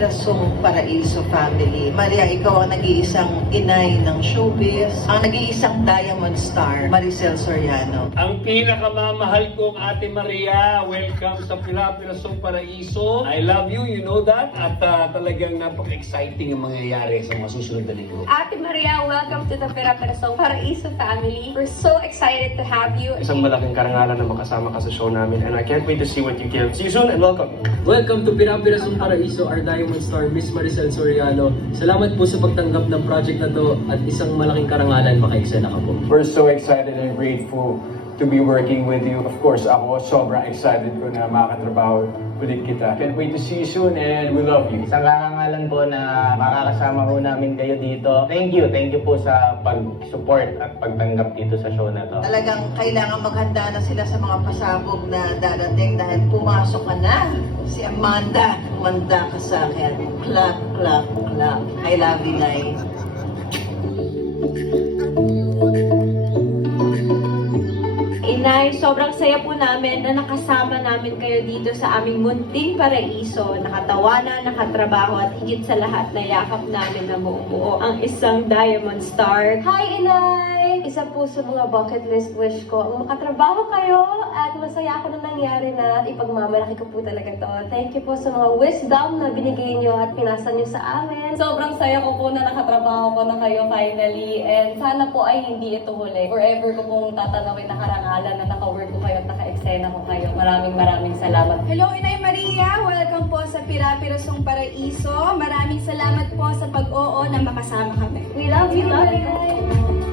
Pira-pirasong Paraiso family. Maria, ikaw ang nag-iisang inay ng showbiz, ang nag-iisang Diamond Star, Maricel Soriano. Ang pinakamamahal kong Ate Maria, welcome sa Pira-pirasong Paraiso. I love you, you know that. At talagang napaka-exciting ang mangyayari sa mga susunod na linggo. Ate Maria, welcome to the Pira-pirasong Paraiso family. We're so excited to have you. Isang malaking karangalan na makasama ka sa show namin, and I can't wait to see what you give. See you soon and welcome! Welcome to Pira-pirasong Paraiso, our Diamond Star, Miss Maricel Soriano. Salamat po sa pagtanggap ng project na to at isang malaking karangalan maka-eksena ka po. We're so excited and grateful to be working with you. Of course, ako sobrang excited ko na makatrabaho ulit kita. Can't wait to see you soon and we love you. Isang karangalan po na makakasama po namin kayo dito. Thank you po sa pag-support at pagtanggap dito sa show na to. Talagang kailangan maghanda na sila sa mga pasabog na darating dahil pumasok ka na. Si Amanda, manda ka sa akin. Clap, clap, clap. I love you, Nay. Inay, sobrang saya po namin na nakasama namin kayo dito sa aming munting paraiso. Nakatawanan, nakatrabaho at higit sa lahat na yakap namin na buong-buo ang isang Diamond Star. Hi, Inay! Isa po sa mga bucket list wish ko ang makatrabaho kayo at masaya ako na nangyari na ipagmamalaki ko po talaga to. Thank you po sa mga wisdom na binigay nyo at pinasa nyo sa amin. Sobrang saya ko po na nakatrabaho ko na kayo finally and sana po ay hindi ito huli. Forever ko pong tatanawin na karangalan na naka-work ko kayo at naka-eksena ko kayo. Maraming salamat. Hello, Inay Maria! Welcome po sa Pira-pirasong Paraiso. Maraming salamat po sa pag-oo na makasama kami. We love you, Inay.